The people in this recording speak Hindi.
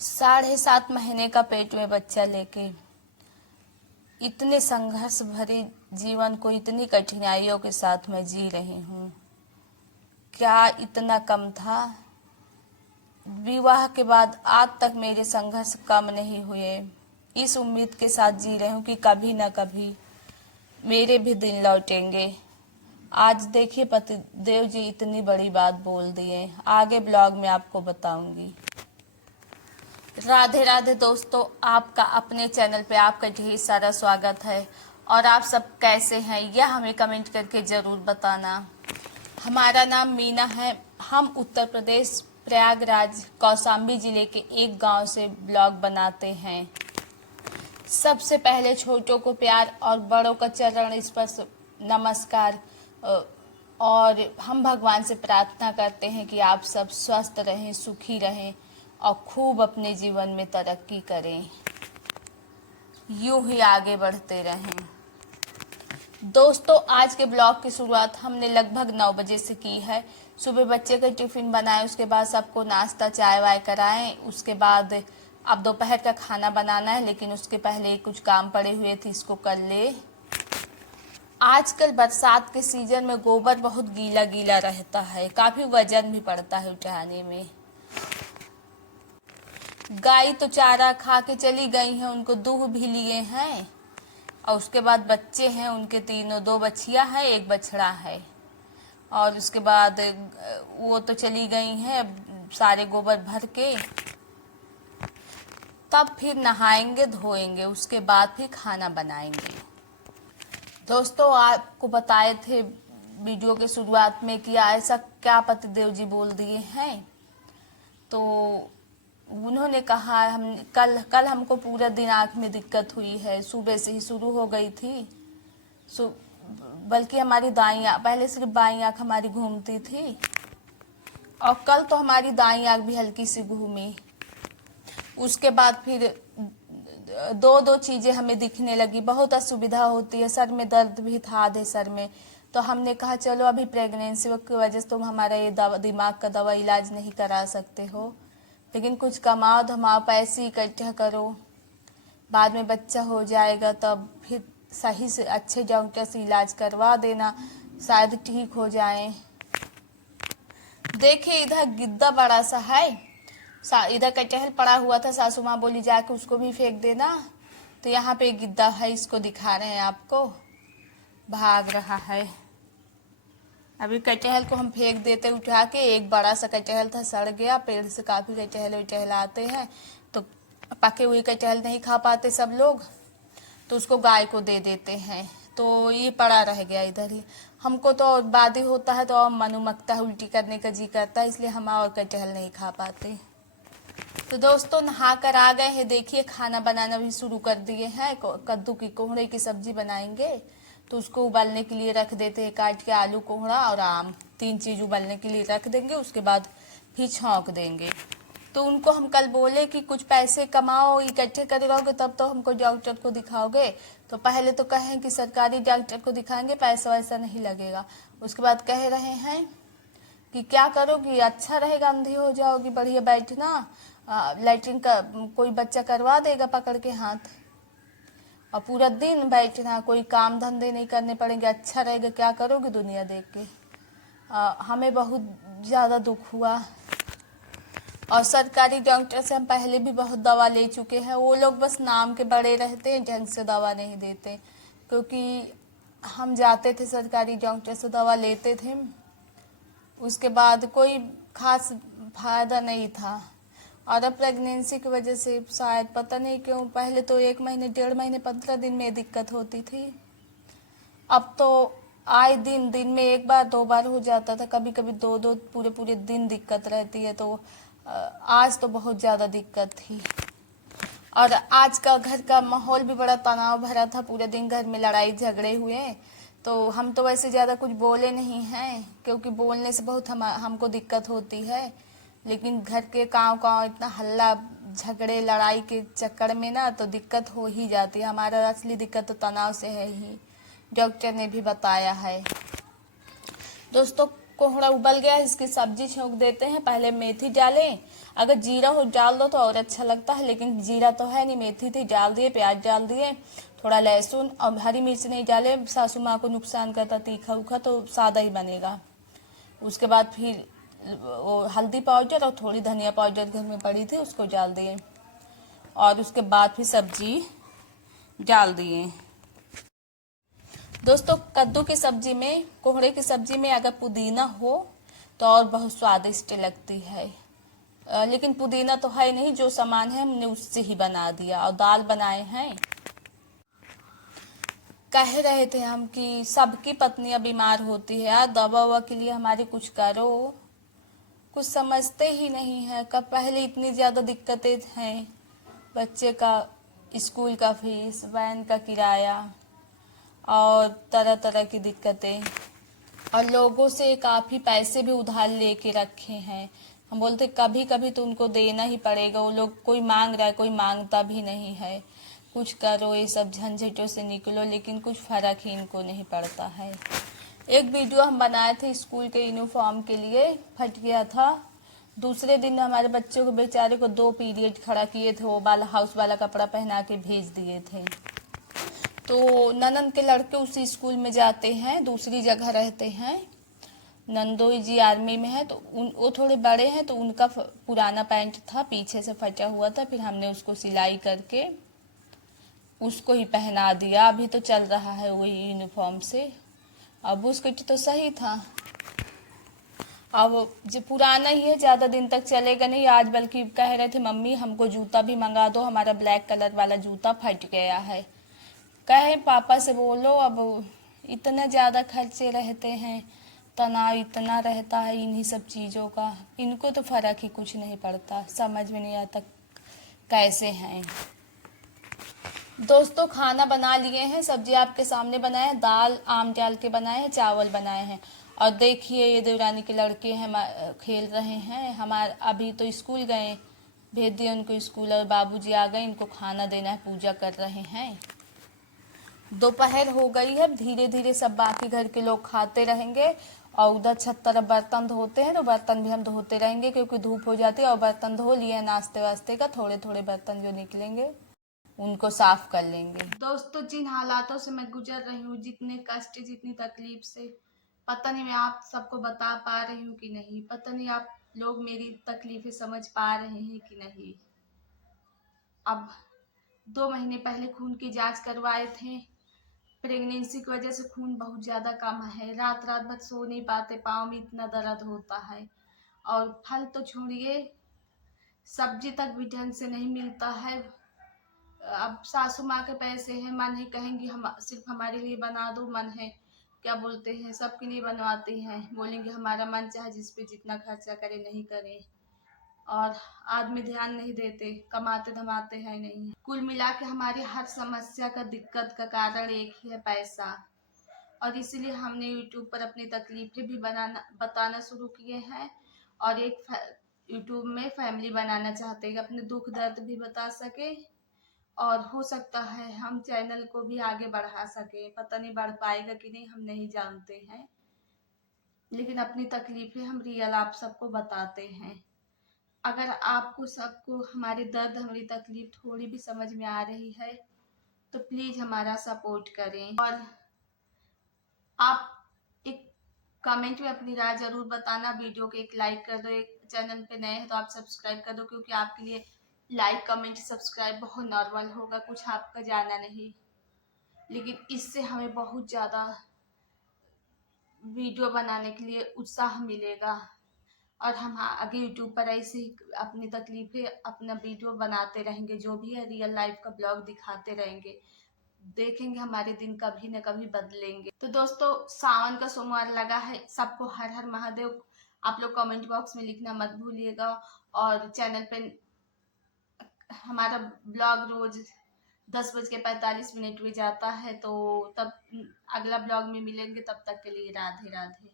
7.5 महीने का पेट में बच्चा लेके इतने संघर्ष भरे जीवन को इतनी कठिनाइयों के साथ मैं जी रही हूँ। क्या इतना कम था? विवाह के बाद आज तक मेरे संघर्ष कम नहीं हुए। इस उम्मीद के साथ जी रही हूँ कि कभी न कभी मेरे भी दिन लौटेंगे। आज देखिए पतिदेव जी इतनी बड़ी बात बोल दिए। आगे ब्लॉग में आपको बताऊंगी। राधे राधे दोस्तों, आपका अपने चैनल पे आपका ढेर सारा स्वागत है। और आप सब कैसे हैं यह हमें कमेंट करके ज़रूर बताना। हमारा नाम मीना है। हम उत्तर प्रदेश प्रयागराज कौशाम्बी जिले के एक गांव से ब्लॉग बनाते हैं। सबसे पहले छोटों को प्यार और बड़ों का चरण स्पर्श नमस्कार। और हम भगवान से प्रार्थना करते हैं कि आप सब स्वस्थ रहें, सुखी रहें और खूब अपने जीवन में तरक्की करें, यूं ही आगे बढ़ते रहें। दोस्तों, आज के ब्लॉग की शुरुआत हमने लगभग 9 बजे से की है। सुबह बच्चे का टिफिन बनाए, उसके बाद सबको नाश्ता चाय वाय कराएं, उसके बाद अब दोपहर का खाना बनाना है, लेकिन उसके पहले कुछ काम पड़े हुए थे, इसको कर ले। आजकल बरसात के सीजन में गोबर बहुत गीला गीला रहता है, काफी वजन भी पड़ता है उठाने में। गाय तो चारा खा के चली गई हैं, उनको दूह भी लिए हैं। और उसके बाद बच्चे हैं उनके तीनों, 2 बछिया है, 1 बछड़ा है। और उसके बाद वो तो चली गई हैं सारे गोबर भर के। तब फिर नहाएंगे धोएंगे, उसके बाद फिर खाना बनाएंगे। दोस्तों, आपको बताए थे वीडियो के शुरुआत में कि ऐसा क्या पतिदेव जी बोल दिए हैं। तो उन्होंने कहा हम कल हमको पूरा दिन आँख में दिक्कत हुई है, सुबह से ही शुरू हो गई थी। बल्कि हमारी दाईं पहले सिर्फ बाईं आँख हमारी घूमती थी, और कल तो हमारी दाईं आँख भी हल्की सी घूमी। उसके बाद फिर दो चीजें हमें दिखने लगी, बहुत असुविधा होती है, सर में दर्द भी था आधे सर में। तो हमने कहा चलो अभी प्रेगनेंसी की वजह से तुम हमारा ये दिमाग का दवा इलाज नहीं करा सकते हो, लेकिन कुछ कमाओ धमाओ, पैसे इकट्ठा करो, बाद में बच्चा हो जाएगा तब फिर सही से अच्छे डॉक्टर से इलाज करवा देना, शायद ठीक हो जाए। देखिए इधर गिद्दा बड़ा सा है, इधर कटहल पड़ा हुआ था, सासू माँ बोली जाके उसको भी फेंक देना। तो यहाँ पे गिद्दा है, इसको दिखा रहे हैं आपको, भाग रहा है। अभी कटहल को हम फेंक देते उठा के। एक बड़ा सा कटहल था, सड़ गया, पेड़ से काफी कटहल आते हैं, तो पके हुए कटहल नहीं खा पाते सब लोग, तो उसको गाय को दे देते हैं। तो ये पड़ा रह गया इधर ही। हमको तो बादी होता है तो मन उमकता है, उल्टी करने का जी करता है, इसलिए हम और कटहल नहीं खा पाते। तो दोस्तों, नहा कर आ गए हैं। देखिए खाना बनाना भी शुरू कर दिए हैं। कद्दू की कोहड़े की सब्जी बनाएंगे, तो उसको उबालने के लिए रख देते हैं, काट के आलू कोहड़ा और आम 3 चीज उबालने के लिए रख देंगे, उसके बाद फिर छौंक देंगे। तो उनको हम कल बोले कि कुछ पैसे कमाओ, इकट्ठे कर रहोगे तब तो हमको डॉक्टर को दिखाओगे। तो पहले तो कहें कि सरकारी डॉक्टर को दिखाएंगे, पैसा वैसा नहीं लगेगा। उसके बाद कह रहे हैं कि क्या करोगी, अच्छा रहेगा, अंधी हो जाओगी, बढ़िया बैठना, लैट्रिन का कोई बच्चा करवा देगा पकड़ के हाथ, और पूरा दिन बैठना, कोई काम धंधे नहीं करने पड़ेंगे, अच्छा रहेगा, क्या करोगे दुनिया देख के। हमें बहुत ज़्यादा दुख हुआ। और सरकारी डॉक्टर से हम पहले भी बहुत दवा ले चुके हैं, वो लोग बस नाम के बड़े रहते हैं, ढंग से दवा नहीं देते। क्योंकि हम जाते थे सरकारी डॉक्टर से, दवा लेते थे, उसके बाद कोई खास फायदा नहीं था। और अब प्रेगनेंसी की वजह से शायद पता नहीं क्यों, पहले तो 1 महीने 1.5 महीने 15 दिन में दिक्कत होती थी, अब तो आए दिन में 1 बार 2 बार हो जाता था, कभी कभी 2 पूरे दिन दिक्कत रहती है। तो आज तो बहुत ज़्यादा दिक्कत थी। और आज का घर का माहौल भी बड़ा तनाव भरा था, पूरे दिन घर में लड़ाई झगड़े हुए। तो हम तो वैसे ज़्यादा कुछ बोले नहीं हैं, क्योंकि बोलने से बहुत हमको दिक्कत होती है, लेकिन घर के गाँव इतना हल्ला झगड़े लड़ाई के चक्कर में ना तो दिक्कत हो ही जाती है। हमारा असली दिक्कत तो तनाव से है ही, डॉक्टर ने भी बताया है। दोस्तों, कोहड़ा उबल गया, इसकी सब्जी छौंक देते हैं। पहले मेथी डालें अगर जीरा हो डाल दो तो और अच्छा लगता है, लेकिन जीरा तो है नहीं, मेथी थी डाल दिए, प्याज डाल दिए, थोड़ा लहसुन और हरी मिर्च नहीं डाले, सासू माँ को नुकसान करता तीखा उखा, तो सादा ही बनेगा। उसके बाद फिर वो हल्दी पाउडर और थोड़ी धनिया पाउडर घर में पड़ी थी उसको डाल दिए, और उसके बाद फिर सब्जी डाल दिए। दोस्तों कद्दू की सब्जी में, कोहड़े की सब्जी में अगर पुदीना हो तो और बहुत स्वादिष्ट लगती है, लेकिन पुदीना तो है नहीं, जो सामान है हमने उससे ही बना दिया। और दाल बनाए हैं। कह रहे थे हम कि सबकी पत्नियां बीमार होती है यार, दवा ववा के लिए हमारी कुछ करो, कुछ समझते ही नहीं है। कब पहले इतनी ज़्यादा दिक्कतें हैं, बच्चे का स्कूल का फीस, वैन का किराया और तरह तरह की दिक्कतें, और लोगों से काफ़ी पैसे भी उधार लेके रखे हैं। हम बोलते कभी कभी तो उनको देना ही पड़ेगा, वो लोग कोई मांग रहा है, कोई मांगता भी नहीं है। कुछ करो, ये सब झंझटों से निकलो, लेकिन कुछ फर्क ही इनको नहीं पड़ता है। एक वीडियो हम बनाए थे स्कूल के यूनिफॉर्म के लिए, फट गया था। दूसरे दिन हमारे बच्चों को बेचारे को 2 पीरियड खड़ा किए थे, वो वाला हाउस वाला कपड़ा पहना के भेज दिए थे। तो ननंद के लड़के उसी स्कूल में जाते हैं, दूसरी जगह रहते हैं। नंदोई जी आर्मी में है, तो वो थोड़े बड़े हैं, तो उनका पुराना पैंट था, पीछे से फटा हुआ था, फिर हमने उसको सिलाई करके उसको ही पहना दिया। अभी तो चल रहा है वही यूनिफॉर्म से। अब उसके तो सही था, अब जो पुराना ही है, ज़्यादा दिन तक चलेगा नहीं। आज बल्कि कह रहे थे मम्मी हमको जूता भी मंगा दो, हमारा ब्लैक कलर वाला जूता फट गया है। कहे पापा से बोलो, अब इतने ज़्यादा खर्चे रहते हैं, तनाव इतना रहता है इन्हीं सब चीज़ों का, इनको तो फर्क ही कुछ नहीं पड़ता, समझ में नहीं आता कैसे हैं। दोस्तों खाना बना लिए हैं, सब्जी आपके सामने बनाए हैं, दाल आम डाल के बनाए हैं, चावल बनाए हैं। और देखिए ये देवरानी के लड़के हैं, खेल रहे हैं। हमारे अभी तो स्कूल गए, भेज दिए उनको स्कूल, और बाबूजी आ गए, इनको खाना देना है, पूजा कर रहे हैं। दोपहर हो गई है, धीरे धीरे सब बाकी घर के लोग खाते रहेंगे, और उधर छत तरफ बर्तन धोते हैं, तो बर्तन भी हम धोते रहेंगे क्योंकि धूप हो जाती है। और बर्तन धो लिए नाश्ते वास्ते का, थोड़े थोड़े बर्तन जो निकलेंगे उनको साफ कर लेंगे। दोस्तों जिन हालातों से मैं गुजर रही हूँ, जितने कष्ट, जितनी तकलीफ से, पता नहीं मैं आप सबको बता पा रही हूँ कि नहीं, पता नहीं आप लोग मेरी तकलीफें समझ पा रहे हैं कि नहीं। अब 2 महीने पहले खून की जांच करवाए थे, प्रेगनेंसी की वजह से खून बहुत ज़्यादा कम है, रात रात भर सो नहीं पाते, पाँव में इतना दर्द होता है। और फल तो छोड़िए, सब्जी तक भी ढंग से नहीं मिलता है। अब सासू माँ के पैसे हैं, मन है कहेंगी हम सिर्फ हमारे लिए बना दो, मन है क्या बोलते हैं सबके लिए बनवाती हैं, बोलेंगे हमारा मन चाहे जिस पे जितना खर्चा करे नहीं करे। और आदमी ध्यान नहीं देते, कमाते धमाते हैं नहीं। कुल मिला के हमारी हर समस्या का, दिक्कत का कारण एक ही है, पैसा। और इसीलिए हमने यूट्यूब पर अपनी तकलीफें भी बताना शुरू किए हैं, और एक यूट्यूब में फैमिली बनाना चाहते हैं, अपने दुख दर्द भी बता सके, और हो सकता है हम चैनल को भी आगे बढ़ा सके। पता नहीं बढ़ पाएगा कि नहीं, हम नहीं जानते हैं, लेकिन अपनी तकलीफें हम रियल आप सबको बताते हैं। अगर आपको सबको हमारे दर्द, हमारी तकलीफ थोड़ी भी समझ में आ रही है तो प्लीज हमारा सपोर्ट करें, और आप एक कमेंट में अपनी राय जरूर बताना, वीडियो को एक लाइक कर दो, एक चैनल पे नए हैं तो आप सब्सक्राइब कर दो, क्योंकि आपके लिए लाइक कमेंट सब्सक्राइब बहुत नॉर्मल होगा, कुछ आपका जाना नहीं, लेकिन इससे हमें बहुत ज़्यादा वीडियो बनाने के लिए उत्साह मिलेगा, और हम आगे यूट्यूब पर ऐसे ही अपनी तकलीफें, अपना वीडियो बनाते रहेंगे, जो भी है रियल लाइफ का ब्लॉग दिखाते रहेंगे, देखेंगे हमारे दिन कभी न कभी बदलेंगे। तो दोस्तों सावन का सोमवार लगा है, सबको हर हर महादेव आप लोग कमेंट बॉक्स में लिखना मत भूलिएगा, और चैनल पे हमारा ब्लॉग रोज 10:45 में जाता है, तो तब अगला ब्लॉग में मिलेंगे, तब तक के लिए राधे राधे।